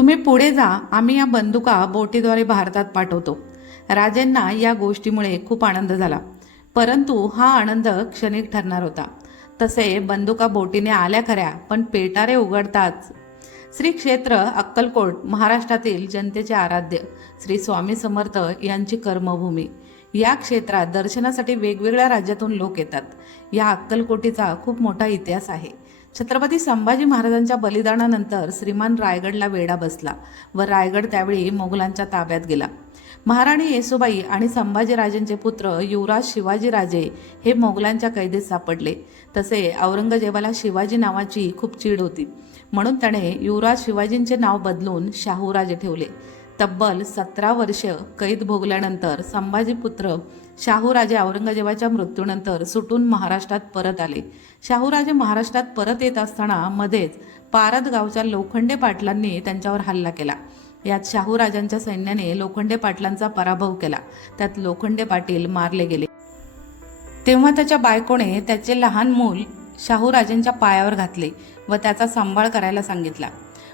तुम्ही पुढे जा आम्ही या बंदुका बोटीद्वारे भारतात पाठवतो. राजेंना या गोष्टीमुळे खूप आनंद झाला. परंतु हा आनंद क्षणिक ठरणार होता. तसे बंदुका बोटीने आल्या खऱ्या पण पेटारे उघडताच. श्री क्षेत्र अक्कलकोट महाराष्ट्रातील जनतेचे आराध्य श्री स्वामी समर्थ यांची कर्मभूमी. या क्षेत्रात दर्शनासाठी वेगवेगळ्या राज्यातून लोक येतात. या अक्कलकोटीचा खूप मोठा इतिहास आहे. छत्रपती संभाजी महाराजांच्या बलिदानानंतर श्रीमान रायगडला वेढा बसला व रायगड त्यावेळी मोगलांच्या ताब्यात गेला. महाराणी येसुबाई आणि संभाजीराजेंचे पुत्र युवराज शिवाजीराजे हे मोगलांच्या कैदेत सापडले. तसे औरंगजेबाला शिवाजी नावाची खूप चीड होती. म्हणून त्याने युवराज शिवाजींचे नाव बदलून शाहूराजे ठेवले. तब्बल सतरा वर्ष कैद भोगल्यानंतर संभाजीपुत्र शाहूराजे औरंगजेबाच्या मृत्यूनंतर सुटून महाराष्ट्रात परत आले. शाहूराजे महाराष्ट्रात परत येत असताना मध्येच पारद गावच्या लोखंडे पाटलांनी त्यांच्यावर हल्ला केला. यात शाहूराजांच्या सैन्याने लोखंडे पाटलांचा पराभव केला. त्यात लोखंडे पाटील मारले गेले. तेव्हा त्याच्या बायकोने त्याचे लहान मूल शाहूराजांच्या पायावर घातले व त्याचा सांभाळ करायला सांगितला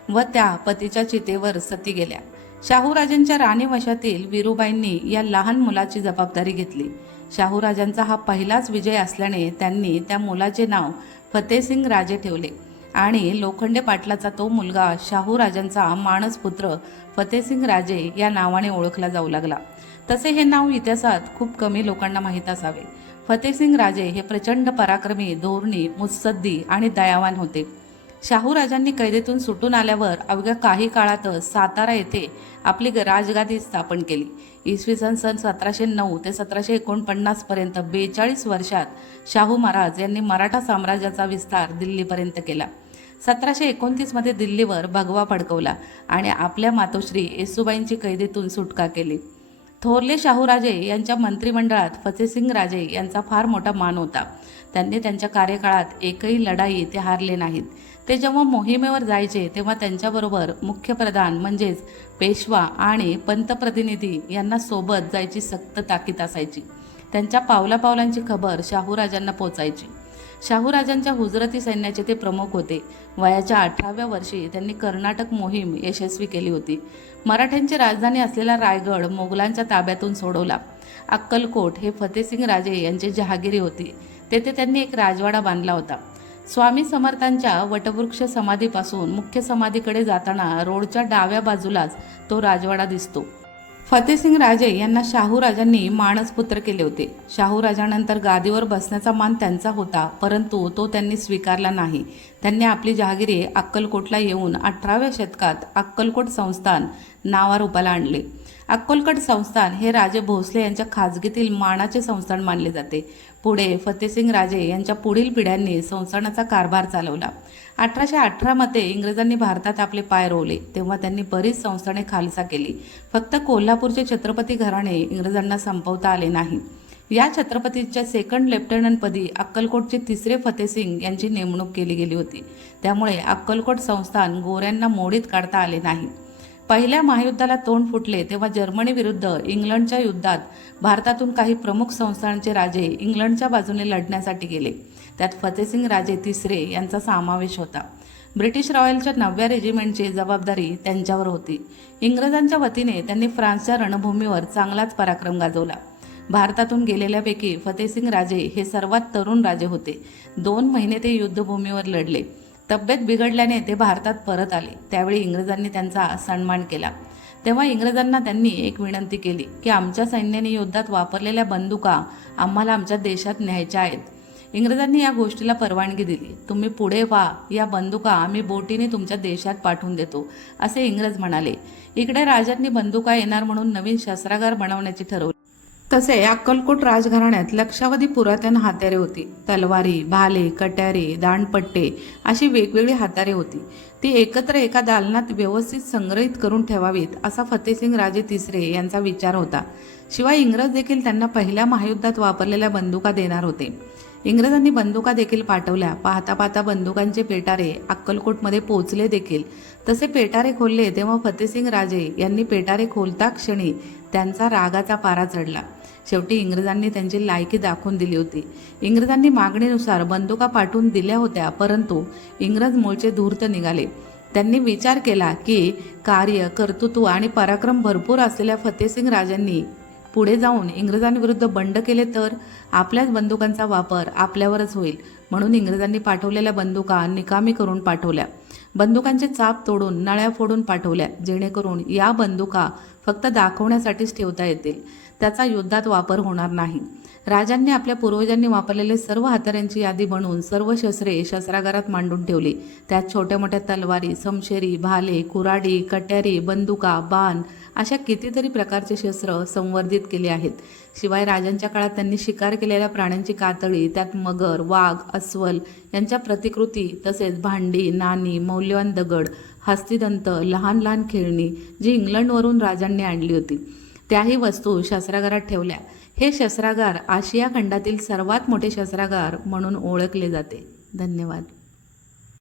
व त्या पतीच्या चितेवर सती गेल्या. शाहूराजांच्या राणीवशातील वीरूबाईंनी या लहान मुलाची जबाबदारी घेतली. शाहूराजांचा हा पहिलाच विजय असल्याने त्यांनी त्या मुलाचे नाव फतेसिंग राजे ठेवले आणि लोखंडे पाटलाचा तो मुलगा शाहूराजांचा मानसपुत्र फतेसिंग राजे या नावाने ओळखला जाऊ लागला. तसे हे नाव इतिहासात खूप कमी लोकांना माहीत असावे. फतेसिंग राजे हे प्रचंड पराक्रमी धोरणी मुत्सद्दी आणि दयावान होते. शाहूराजांनी कैदेतून सुटून आल्यावर अवघ्या काही काळातच सातारा येथे आपली राजगादी स्थापन केली. इसवी सन सन सतराशे नऊ ते सतराशे एकोणपन्नास पर्यंत बेचाळीस वर्षात शाहू महाराज यांनी मराठा साम्राज्याचा विस्तार दिल्लीपर्यंत केला. सतराशे एकोणतीसमध्ये दिल्लीवर भगवा फडकवला आणि आपल्या मातोश्री येसुबाईंची कैदेतून सुटका केली. थोरले शाहूराजे यांच्या मंत्रिमंडळात फतेसिंग राजे यांचा फार मोठा मान होता. त्यांनी त्यांच्या कार्यकाळात एकही लढाई ते हारले नाहीत. ते जेव्हा मोहिमेवर जायचे तेव्हा त्यांच्याबरोबर मुख्य प्रधान म्हणजेच पेशवा आणि पंतप्रतिनिधी यांना सोबत जायची सक्त ताकीद असायची. त्यांच्या पावलापावलांची खबर शाहूराजांना पोचायची. शाहूराजांच्या हुजरती सैन्याचे ते प्रमुख होते. वयाच्या अठराव्या वर्षी त्यांनी कर्नाटक मोहीम यशस्वी केली होती. मराठ्यांची राजधानी असलेला रायगड मोगलांच्या ताब्यातून सोडवला. अक्कलकोट हे फतेसिंग राजे यांची जहागिरी होती. तेथे त्यांनी एक राजवाडा बांधला होता. स्वामी समर्थांच्या वटवृक्ष समाधीपासून मुख्य समाधीकडे जाताना रोडच्या डाव्या बाजूलाच तो राजवाडा दिसतो. फतेहसिंग राजे यांना शाहू राजांनी मानस पुत्र केले होते. शाहू राजानंतर गादीवर बसण्याचा मान त्यांचा होता परंतु तो त्यांनी स्वीकारला नाही. त्यांनी आपली जहागिरी अक्कलकोटला येऊन अठराव्या शतकात अक्कलकोट संस्थान नावारूपाला आणले. अक्कलकोट संस्थान हे राजे भोसले यांच्या खाजगीतील मानाचे संस्थान मानले जाते. पुढे फतेसिंग राजे यांच्या पुढील पिढ्यांनी संस्थानाचा कारभार चालवला. अठराशे अठरामध्ये इंग्रजांनी भारतात आपले पाय रोवले. तेव्हा त्यांनी बरीच संस्थाने खालसा केली. फक्त कोल्हापूरचे छत्रपती घराणे इंग्रजांना संपवता आले नाही. या छत्रपतीच्या सेकंड लेफ्टनंटपदी अक्कलकोटचे तिसरे फतेसिंग यांची नेमणूक केली गेली होती. त्यामुळे अक्कलकोट संस्थान गोऱ्यांना मोडीत काढता आले नाही. पहिल्या महायुद्धाला तोंड फुटले तेव्हा जर्मनी विरुद्ध इंग्लंडच्या युद्धात भारतातून काही प्रमुख संस्थांचे राजे इंग्लंडच्या बाजूने लढण्यासाठी गेले. त्यात फतेसिंग राजे तिसरे यांचा समावेश होता. ब्रिटिश रॉयलच्या नवव्या रेजिमेंटची जबाबदारी त्यांच्यावर होती. इंग्रजांच्या वतीने त्यांनी फ्रान्सच्या रणभूमीवर चांगलाच पराक्रम गाजवला. भारतातून गेलेल्यापैकी फतेसिंग राजे हे सर्वात तरुण राजे होते. दोन महिने ते युद्धभूमीवर लढले. तब्येत बिघडल्याने ते भारतात परत आले. त्यावेळी इंग्रजांनी त्यांचा सन्मान केला. तेव्हा इंग्रजांना त्यांनी एक विनंती केली की आमच्या सैन्याने युद्धात वापरलेल्या बंदुका आम्हाला आमच्या देशात न्यायच्या आहेत. इंग्रजांनी या गोष्टीला परवानगी दिली. तुम्ही पुढे व्हा या बंदुका आम्ही बोटीने तुमच्या देशात पाठवून देतो असे इंग्रज म्हणाले. इकडे राजांनी बंदुका येणार म्हणून नवीन शस्त्रागार बनवण्याचे ठरवले. तसे अक्कलकोट राजघराण्यात लक्षावधी पुरातन हात्यारे होती. तलवारी भाले कट्यारे दांडपट्टे अशी वेगवेगळी हातारे होती. ती एकत्र एका दालनात व्यवस्थित संग्रहित करून ठेवावीत असा फतेसिंग राजे तिसरे यांचा विचार होता. शिवाय इंग्रज देखील त्यांना पहिल्या महायुद्धात वापरलेल्या बंदुका देणार होते. इंग्रजांनी बंदुका देखील पाठवल्या. पाहता पाहता बंदुकांचे पेटारे अक्कलकोटमध्ये पोहोचले देखील. तसे पेटारे खोलले तेव्हा फतेसिंग राजे यांनी पेटारे खोलता क्षणी त्यांचा रागाचा पारा चढला. शेवटी इंग्रजांनी त्यांची लायकी दाखवून दिली होती. इंग्रजांनी मागणीनुसार बंदुका पाठवून दिल्या होत्या परंतु इंग्रज मूळचे धूर्त निघाले. त्यांनी विचार केला की कार्य कर्तृत्व आणि पराक्रम भरपूर असलेल्या फतेसिंग राजांनी पुढे जाऊन इंग्रजांविरुद्ध बंड केले तर आपल्याच बंदुकांचा वापर आपल्यावरच होईल म्हणून इंग्रजांनी पाठवलेल्या बंदुका निकामी करून पाठवल्या. बंदुकांचे चाप तोडून नळ्या फोडून पाठवल्या. जेणेकरून या बंदुका फक्त दाखवण्यासाठीच ठेवता येतील. त्याचा युद्धात वापर होणार नाही. राजांनी आपल्या पूर्वजांनी वापरलेले सर्व हाताऱ्यांची यादी बनवून सर्व शस्त्रे शस्त्रागारात मांडून ठेवली. त्यात छोट्या मोठ्या तलवारी समशेरी भाले कुराडी कट्यारी बंदुका बाण अशा कितीतरी प्रकारचे शस्त्र संवर्धित केले आहेत. शिवाय राजांच्या काळात त्यांनी शिकार केलेल्या प्राण्यांची कातळी त्यात मगर वाघ अस्वल यांच्या प्रतिकृती तसेच भांडी नाणी नाणी मौल्यवान दगड हस्तिदंत लहान लहान खेळणी जी इंग्लंडवरून राजांनी आणली होती. त्याही वस्तू शस्त्रागारात ठेवल्या. हे शस्त्रागार आशिया खंडातील सर्वात मोठे शस्त्रागार म्हणून ओळखले जाते. धन्यवाद.